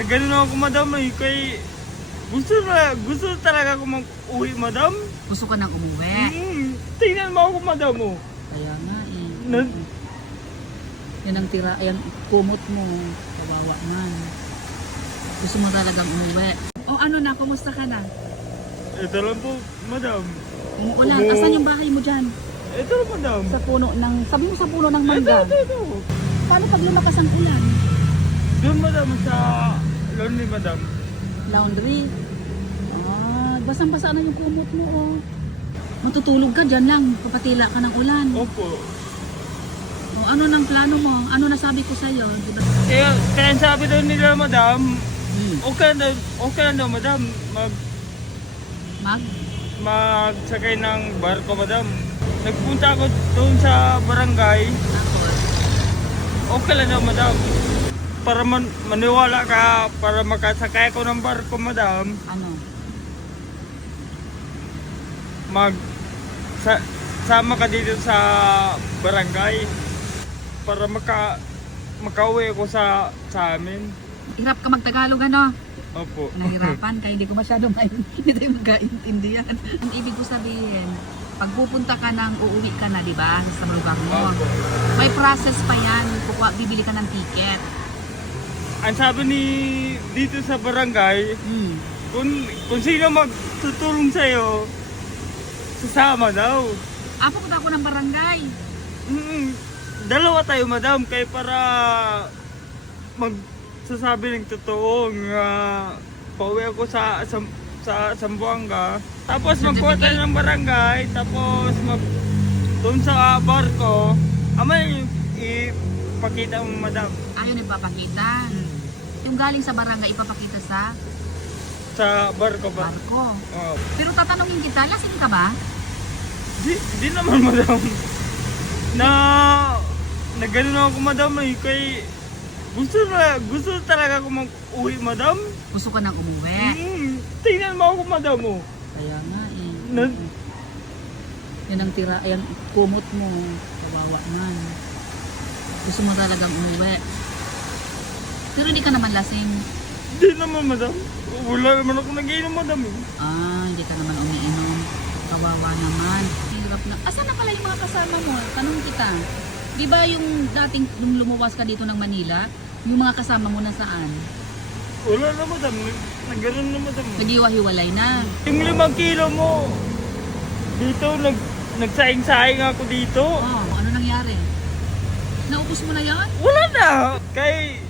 nagano ako madam eh, kay gusto talaga ako mag-uwi madam. Gusto ka nang umuwi. Tingnan mo ako madam oh. Kaya nga eh. Nag- Yan ang tira, yan kumot mo. Kawawa man. Gusto mo talagang umuwi. O ano na, kumusta ka na? Ito lang po madam. Umuulan. Asan yung bahay mo dyan? Ito lang madam. Sa puno ng, sabi mo sa puno ng mangga. Ito. Paano pag lumakas ang ulan? Doon madam sa lonely madam. Laundry. Ah, basang-basa na yung kumot mo. Oh. Matutulog ka dyan lang. Papatila ka ng ulan. Opo. O ano nang plano mo? Ano nasabi ko sa'yo? Diba? Kaya sabi daw nila madam, Hmm. okay lang daw madam, Mag? magsakay ng barko madam. Nagpunta ako doon sa barangay, Tapos? okay lang daw madam. Para maniwala ka, para makasakay ko ng barko madam, Ano? sama ka dito sa barangay para makauwi ko sa amin. Hirap ka magtagalog ano? Opo. Nahirapan kaya hindi ko masyado hindi tayo magkaintindihan. Ang ibig ko sabihin, pag pupunta ka ng uuwi ka na, di ba? Sa lugar mo. Opo. May process pa yan. Bibili ka ng ticket. Ang sabi ni dito sa barangay, Hmm. kung sino magtutulong sa'yo, sasama daw. Pupunta ako ng barangay. Dalawa tayo madam, kaya para magsasabi ng totoo nga pauwi ako sa Zamboanga. Tapos magkuha tayo ng barangay, tapos doon sa barko, amay ipakita mo madam. Ayun ipapakita. Yung galing sa barangay ipapakita sa Sa barko ba? barko. Oh. Pero tatanungin kita, lasing ka ba? Di naman madam. Nagano ako madam eh, kay gusto talaga ako mag-uwi madam. Gusto ka nang umuwi. Tingnan mo ako madam oh. Kaya nga eh. Nag- Yan ang tira, yan kumot mo. Kawawa man. Gusto mo talagang umuwi. Pero hindi ka naman lasing. Di naman madam. Wala naman ako nag-inom madam eh. Hindi ka naman umiinom. Kawawa naman. Hirap na. Asan na pala yung mga kasama mo? Tanong kita. Di ba yung dating nung lumuwas ka dito ng Manila, yung mga kasama mo nasaan? Wala na madam. Nagganon na madam. Nagiwa-hiwalay na. Yung 5 kilo mo, dito nagsaing-saing ako dito. Ano nangyari? Naubos mo na yan? Wala na. Kay